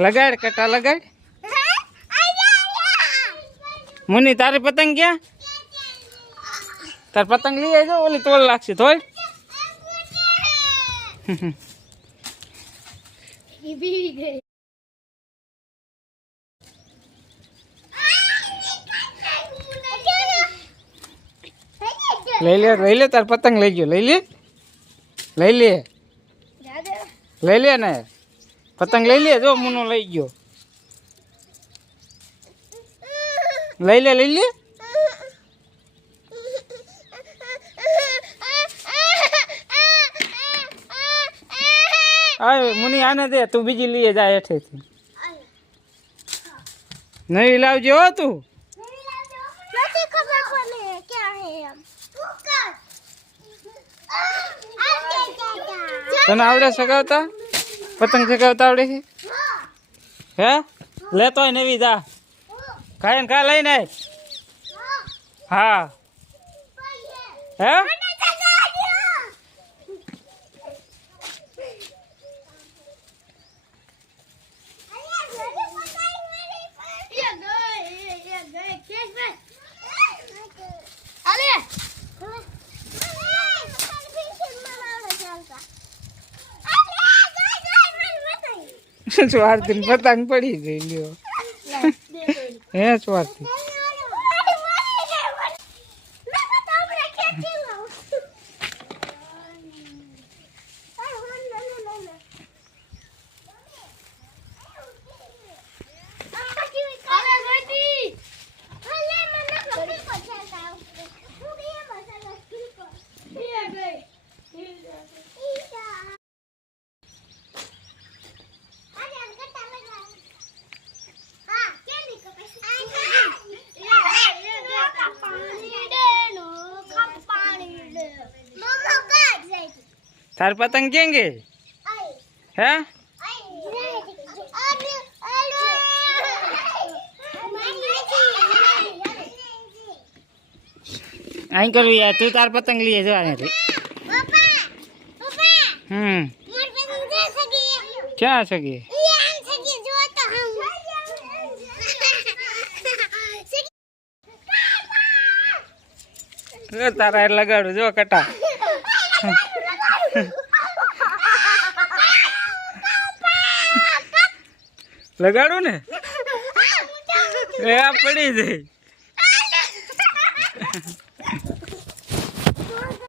लगाड़ कटा लगाड़। मुन्नी तारी पतंग क्या तार पतंग लिए जो ओली तोड़ लागશે तोड़। ले ले तार पतंग ले गयो ले ले ने पतंग ले ले जो मुनो लई गयो ले ले आए मुनी आने दे तू बीजी लिए जा हेठे थी नहीं लावजो हो तू तने आवड़े सगावता पतंग सगावता आवड़े है हे लेतो है नवी जा खाए खा लई नहीं हाँ है स्वार्थी पतंग पड़ी गई लियो है स्वार्थी थार पतंग केंगे है आई करू यार तू तार पतंग लिए जो आने थे क्या आ सके तारा लगाड़ू जो कटा लगाड़ू ने पड़ी जाए